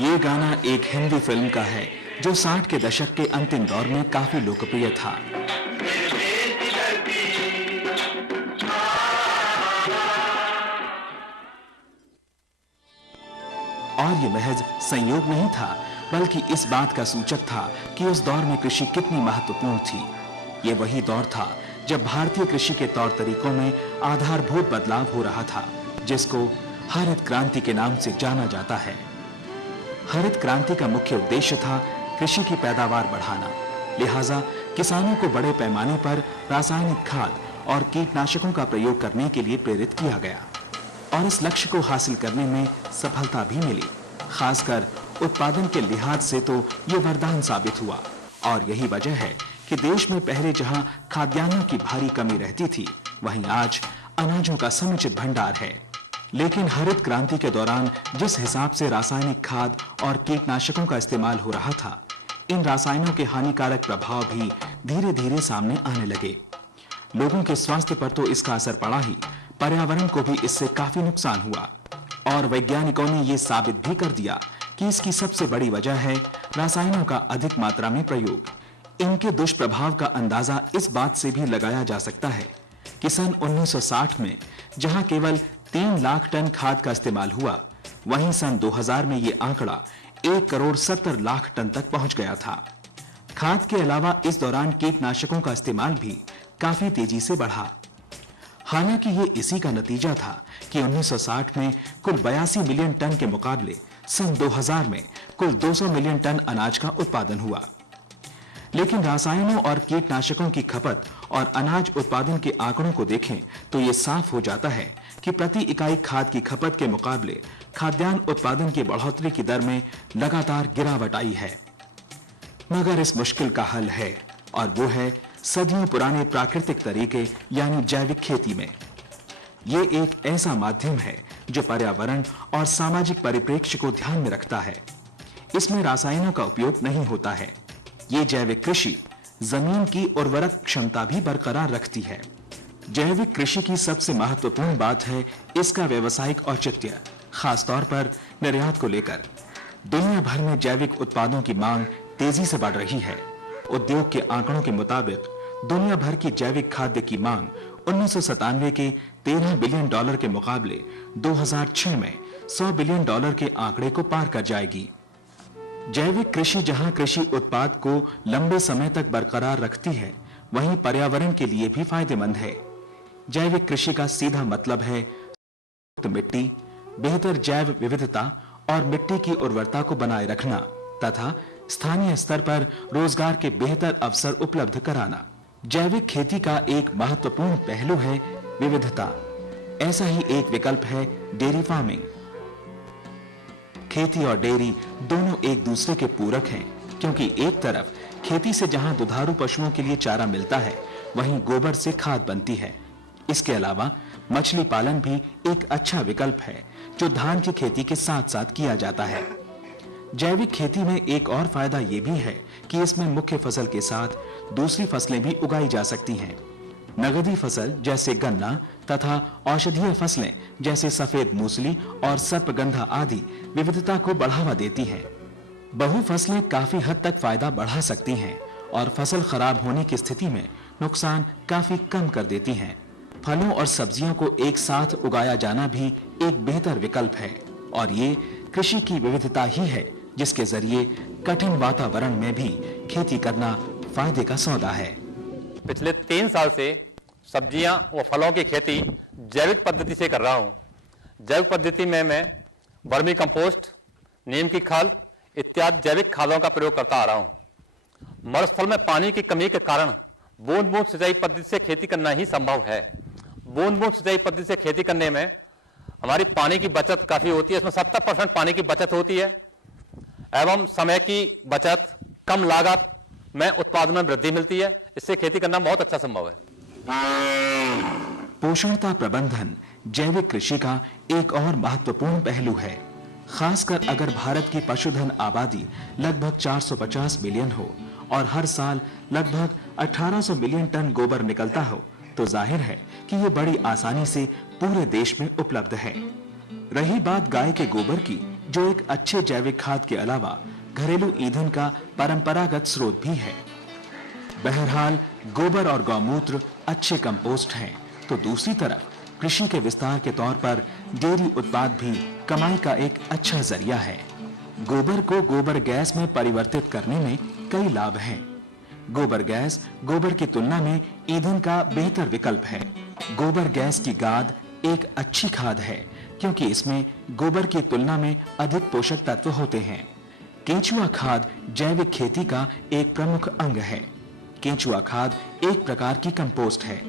ये गाना एक हिंदी फिल्म का है जो 60 के दशक के अंतिम दौर में काफी लोकप्रिय था। और ये महज संयोग नहीं था, बल्कि इस बात का सूचक था कि उस दौर में कृषि कितनी महत्वपूर्ण थी। ये वही दौर था जब भारतीय कृषि के तौर तरीकों में आधारभूत बदलाव हो रहा था, जिसको हरित क्रांति के नाम से जाना जाता है। हरित क्रांति का मुख्य उद्देश्य था कृषि की पैदावार बढ़ाना। लिहाजा किसानों को बड़े पैमाने पर रासायनिक खाद और कीटनाशकों का प्रयोग करने के लिए प्रेरित किया गया और इस लक्ष्य को हासिल करने में सफलता भी मिली। खासकर उत्पादन के लिहाज से तो ये वरदान साबित हुआ और यही वजह है कि देश में पहले जहां खाद्यान्नों की भारी कमी रहती थी, वहीं आज अनाजों का समुचित भंडार है। लेकिन हरित क्रांति के दौरान जिस हिसाब से रासायनिक खाद और कीटनाशकों का इस्तेमाल हो रहा था, इन रासायनों के हानिकारक प्रभाव भी धीरे-धीरे सामने आने लगे। लोगों के स्वास्थ्य पर तो इसका असर पड़ा ही, पर्यावरण को भी इससे काफी नुकसान हुआ और वैज्ञानिकों ने ये साबित भी कर दिया कि इसकी सबसे बड़ी वजह है रासायनों का अधिक मात्रा में प्रयोग। इनके दुष्प्रभाव का अंदाजा इस बात से भी लगाया जा सकता है कि सन 1960 में जहां केवल 3 लाख टन खाद का इस्तेमाल हुआ, वहीं सन 2000 में ये आंकड़ा 1 करोड़ 70 लाख टन तक पहुंच गया था। खाद के अलावा इस दौरान कीटनाशकों का इस्तेमाल भी काफी तेजी से बढ़ा। हालांकि ये इसी का नतीजा था कि 1960 में कुल 82 मिलियन टन के मुकाबले सन 2000 में कुल 200 मिलियन टन अनाज का उत्पादन हुआ। लेकिन रासायनों और कीटनाशकों की खपत और अनाज उत्पादन के आंकड़ों को देखें तो ये साफ हो जाता है कि प्रति इकाई खाद की खपत के मुकाबले खाद्यान्न उत्पादन की बढ़ोतरी की दर में लगातार गिरावट आई है। मगर इस मुश्किल का हल है और वो है सदियों पुराने प्राकृतिक तरीके यानी जैविक खेती में। ये एक ऐसा माध्यम है जो पर्यावरण और सामाजिक परिप्रेक्ष्य को ध्यान में रखता है। इसमें रासायनों का उपयोग नहीं होता है। ये जैविक कृषि जमीन की उर्वरक क्षमता भी बरकरार रखती है। जैविक कृषि की सबसे महत्वपूर्ण बात है इसका व्यावसायिक औचित्य, खासतौर पर निर्यात को लेकर। दुनिया भर में जैविक उत्पादों की मांग तेजी से बढ़ रही है। उद्योग के आंकड़ों के मुताबिक दुनिया भर की जैविक खाद्य की मांग 1997 के 13 बिलियन डॉलर के मुकाबले 2006 में 100 बिलियन डॉलर के आंकड़े को पार कर जाएगी। जैविक कृषि जहां कृषि उत्पाद को लंबे समय तक बरकरार रखती है, वहीं पर्यावरण के लिए भी फायदेमंद है। जैविक कृषि का सीधा मतलब है मिट्टी, बेहतर जैव विविधता और मिट्टी की उर्वरता को बनाए रखना तथा स्थानीय स्तर पर रोजगार के बेहतर अवसर उपलब्ध कराना। जैविक खेती का एक महत्वपूर्ण पहलू है विविधता। ऐसा ही एक विकल्प है डेयरी फार्मिंग। खेती और डेयरी दोनों एक दूसरे के पूरक हैं, क्योंकि एक तरफ खेती से जहां दुधारू पशुओं के लिए चारा मिलता है, वहीं गोबर से खाद बनती है। इसके अलावा मछली पालन भी एक अच्छा विकल्प है जो धान की खेती के साथ साथ किया जाता है। जैविक खेती में एक और फायदा ये भी है कि इसमें मुख्य फसल के साथ दूसरी फसलें भी उगाई जा सकती हैं। नगदी फसल जैसे गन्ना तथा औषधीय फसलें जैसे सफेद मूसली और सर्पगंधा आदि विविधता को बढ़ावा देती हैं। बहु फसलें काफी हद तक फायदा बढ़ा सकती हैं और फसल खराब होने की स्थिति में नुकसान काफी कम कर देती हैं। फलों और सब्जियों को एक साथ उगाया जाना भी एक बेहतर विकल्प है और ये कृषि की विविधता ही है जिसके जरिए कठिन वातावरण में भी खेती करना फायदे का सौदा है। पिछले 3 साल से सब्जियां व फलों की खेती जैविक पद्धति से कर रहा हूं। जैविक पद्धति में मैं वर्मी कंपोस्ट, नीम की खाद इत्यादि जैविक खादों का प्रयोग करता आ रहा हूं। मरुस्थल में पानी की कमी के कारण बूंद-बूंद सिंचाई पद्धति से खेती करना ही संभव है। बूंद-बूंद सिंचाई पद्धति से खेती करने में हमारी पानी की बचत काफी होती है। इसमें 70% पानी की बचत होती है एवं समय की बचत, कम लागत में उत्पादन में वृद्धि मिलती है। इससे खेती करना बहुत अच्छा संभव है। पोषणता प्रबंधन जैविक कृषि का एक और महत्वपूर्ण पहलू है। खासकर अगर भारत की पशुधन आबादी लगभग 450 मिलियन हो और हर साल लगभग 1800 मिलियन टन गोबर निकलता हो, तो जाहिर है कि ये बड़ी आसानी से पूरे देश में उपलब्ध है। रही बात गाय के गोबर की, जो एक अच्छे जैविक खाद के अलावा घरेलू ईंधन का परंपरागत स्रोत भी है। बहरहाल गोबर और गौमूत्र अच्छे कंपोस्ट हैं, तो दूसरी तरफ कृषि के विस्तार के तौर पर डेयरी उत्पाद भी कमाई का एक अच्छा जरिया है। गोबर को गोबर गैस में परिवर्तित करने में कई लाभ हैं। गोबर गैस गोबर की तुलना में ईंधन का बेहतर विकल्प है। गोबर गैस की गाद एक अच्छी खाद है क्योंकि इसमें गोबर की तुलना में अधिक पोषक तत्व होते हैं। केंचुआ खाद जैविक खेती का एक प्रमुख अंग है। केंचुआ खाद एक प्रकार की कंपोस्ट है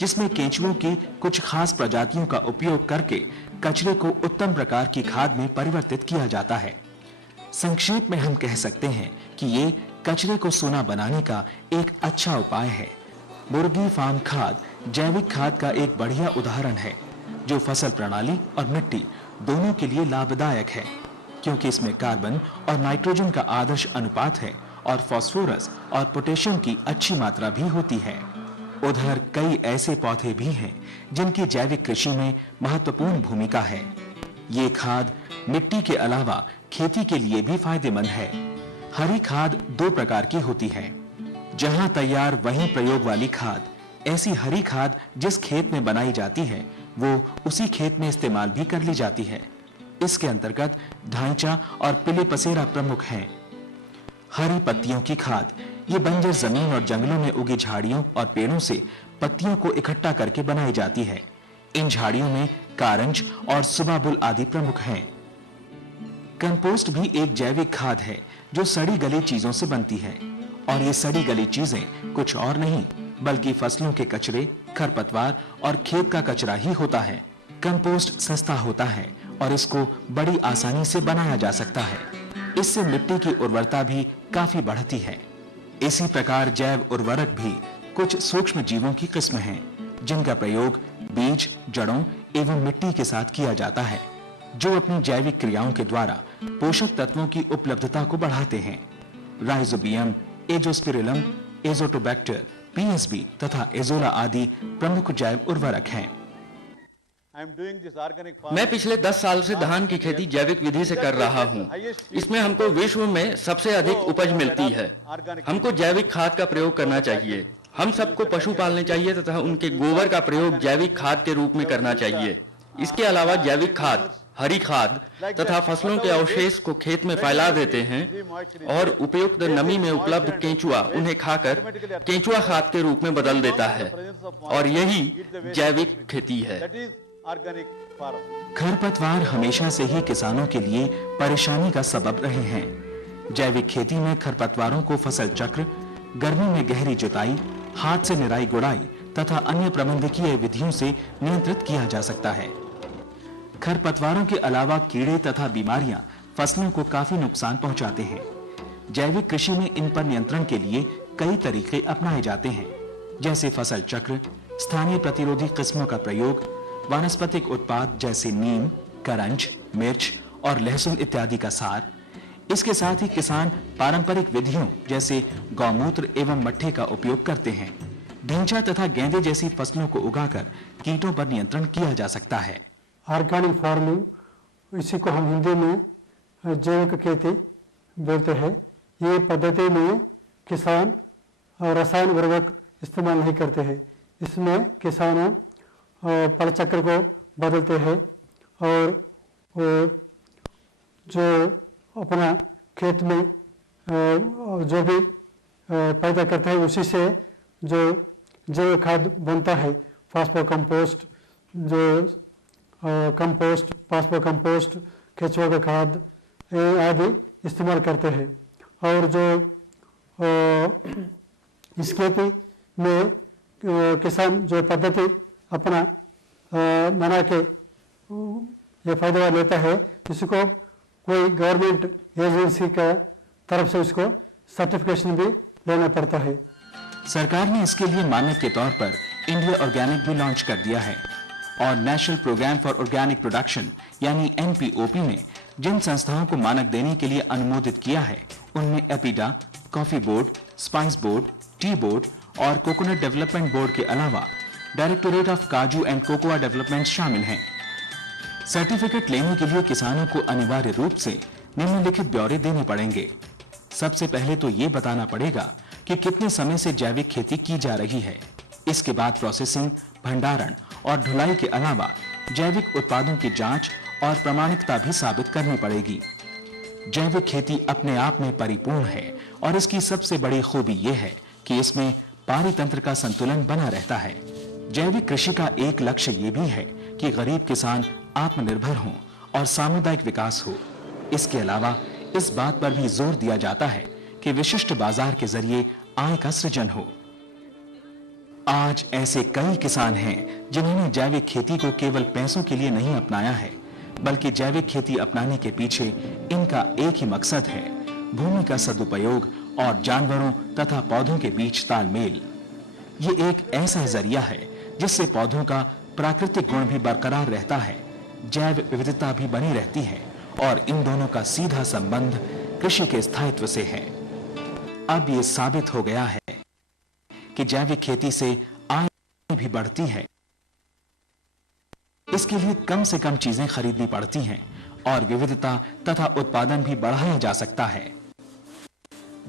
जिसमें केंचुओं की कुछ खास प्रजातियों का उपयोग करके कचरे को उत्तम प्रकार की खाद में परिवर्तित किया जाता है। संक्षेप में हम कह सकते हैं कि ये कचरे को सोना बनाने का एक अच्छा उपाय है। मुर्गी फार्म खाद जैविक खाद का एक बढ़िया उदाहरण है जो फसल प्रणाली और मिट्टी दोनों के लिए लाभदायक है क्योंकि इसमें कार्बन और नाइट्रोजन का आदर्श अनुपात है और फास्फोरस और पोटेशियम की अच्छी मात्रा भी होती है। उधर कई ऐसे पौधे भी हैं जिनकी जैविक कृषि में महत्वपूर्ण भूमिका है। ये खाद मिट्टी के अलावा खेती के लिए भी फायदेमंद है। हरी खाद दो प्रकार की होती है, जहां तैयार वहीं प्रयोग वाली खाद। ऐसी हरी खाद जिस खेत में बनाई जाती है वो उसी खेत में इस्तेमाल भी कर ली जाती है। इसके अंतर्गत ढांचा और पिली पसेरा प्रमुख हैं। हरी पत्तियों की खाद ये बंजर जमीन और जंगलों में उगी झाड़ियों और पेड़ों से पत्तियों को इकट्ठा करके बनाई जाती है। इन झाड़ियों में कारंज और सुबाबुल आदि प्रमुख हैं। कंपोस्ट भी एक जैविक खाद है जो सड़ी गली चीजों से बनती है और ये सड़ी गली चीजें कुछ और नहीं बल्कि फसलों के कचरे, खरपतवार और खेत का कचरा ही होता है। कंपोस्ट सस्ता होता है और इसको बड़ी आसानी से बनाया जा सकता है। इससे मिट्टी की उर्वरता भी काफी बढ़ती है। इसी प्रकार जैव उर्वरक भी कुछ सूक्ष्म जीवों की किस्म हैं जिनका प्रयोग बीज, जड़ों एवं मिट्टी के साथ किया जाता है जो अपनी जैविक क्रियाओं के द्वारा पोषक तत्वों की उपलब्धता को बढ़ाते हैं। राइजोबियम, एजोस्पिरिलम, एजोटोबैक्टर, पीएसबी तथा एजोला आदि प्रमुख जैव उर्वरक हैं। मैं पिछले 10 साल से धान की खेती जैविक विधि से कर रहा हूँ। इसमें हमको विश्व में सबसे अधिक उपज मिलती है। हमको जैविक खाद का प्रयोग करना चाहिए। हम सबको पशु पालने चाहिए तथा उनके गोबर का प्रयोग जैविक खाद के रूप में करना चाहिए। इसके अलावा जैविक खाद, हरी खाद तथा फसलों के अवशेष को खेत में फैला देते हैं और उपयुक्त नमी में उपलब्ध केंचुआ उन्हें खाकर केंचुआ खाद के रूप में बदल देता है और यही जैविक खेती है। खरपतवार हमेशा से ही किसानों के लिए परेशानी का सबब रहे हैं। जैविक खेती में खरपतवारों को फसल चक्र, गर्मी में गहरी जुताई, हाथ से निराई गुड़ाई तथा अन्य प्रबंधकीय विधियों से नियंत्रित किया जा सकता है। खरपतवारों के अलावा कीड़े तथा बीमारियां फसलों को काफी नुकसान पहुंचाते हैं। जैविक कृषि में इन पर नियंत्रण के लिए कई तरीके अपनाए जाते हैं जैसे फसल चक्र, स्थानीय प्रतिरोधी किस्मों का प्रयोग, वानस्पतिक उत्पाद जैसे नीम, करंज, मिर्च और लहसुन इत्यादि का सार। इसके साथ ही किसान पारंपरिक विधियों जैसे गौमूत्र एवं मट्ठे का उपयोग करते हैं। ढींचा तथा गेंदे जैसी फसलों को उगाकर कीटों पर नियंत्रण किया जा सकता है। ऑर्गेनिक फार्मिंग, इसी को हम हिंदी में जैविक खेती बोलते हैं। ये पद्धति में किसान रसायन उर्वरक इस्तेमाल नहीं करते हैं। इसमें किसान फल चक्र को बदलते हैं और जो अपना खेत में जो भी पैदा करते हैं उसी से जो जैव खाद बनता है, फास्फो कंपोस्ट, जो कंपोस्ट, फास्फो कंपोस्ट, केंचुआ का खाद आदि इस्तेमाल करते हैं। और जो इस खेती में किसान जो पद्धति अपना बना के ये फायदा लेता है, इसको कोई गवर्नमेंट एजेंसी का तरफ से उसको सर्टिफिकेशन भी लेना पड़ता है। सरकार ने इसके लिए मानक के तौर पर इंडिया ऑर्गेनिक भी लॉन्च कर दिया है और national programme for organic production यानी NPOP ने जिन संस्थाओं को मानक देने के लिए अनुमोदित किया है उनमें APEDA, coffee board, spice board, tea board और कोकोनट डेवलपमेंट बोर्ड के अलावा डायरेक्टोरेट ऑफ काजू एंड कोकोआ डेवलपमेंट शामिल हैं। सर्टिफिकेट लेने के लिए किसानों को अनिवार्य रूप से निम्नलिखित ब्यौरे देने पड़ेंगे। सबसे पहले तो ये बताना पड़ेगा कि कितने समय से जैविक खेती की जा रही है। इसके बाद प्रोसेसिंग, भंडारण और ढुलाई के अलावा जैविक उत्पादों की जांच और प्रामाणिकता भी साबित करनी पड़ेगी। जैविक खेती अपने आप में परिपूर्ण है और इसकी सबसे बड़ी खूबी यह है कि इसमें पारितंत्र का संतुलन बना रहता है। जैविक कृषि का एक लक्ष्य ये भी है कि गरीब किसान आत्मनिर्भर हों और सामुदायिक विकास हो। इसके अलावा इस बात पर भी जोर दिया जाता है कि विशिष्ट बाजार के जरिए आय का सृजन हो। आज ऐसे कई किसान हैं जिन्होंने जैविक खेती को केवल पैसों के लिए नहीं अपनाया है, बल्कि जैविक खेती अपनाने के पीछे इनका एक ही मकसद है, भूमि का सदुपयोग और जानवरों तथा पौधों के बीच तालमेल। ये एक ऐसा जरिया है जिससे पौधों का प्राकृतिक गुण भी बरकरार रहता है, जैव विविधता भी बनी रहती है और इन दोनों का सीधा संबंध कृषि के स्थायित्व से है। अब ये साबित हो गया है कि जैविक खेती से आय भी बढ़ती है। इसके लिए कम से कम चीजें खरीदनी पड़ती हैं और विविधता तथा उत्पादन भी बढ़ाया जा सकता है।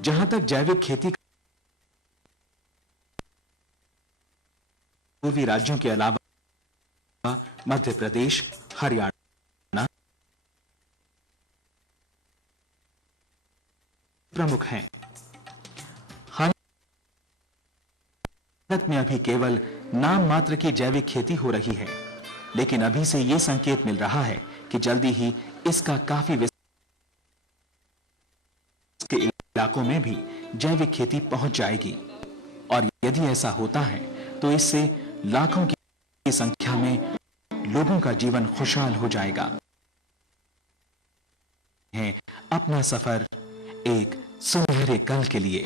जहां तक जैविक खेती पूर्वी राज्यों के अलावा मध्य प्रदेश, हरियाणा प्रमुख हैं। भारत में अभी केवल नाम मात्र की जैविक खेती हो रही है, लेकिन अभी से ये संकेत मिल रहा है कि जल्दी ही इसका काफी के इलाकों में भी जैविक खेती पहुंच जाएगी और यदि ऐसा होता है तो इससे लाखों की संख्या में लोगों का जीवन खुशहाल हो जाएगा। है अपना सफर एक सुनहरे कल के लिए।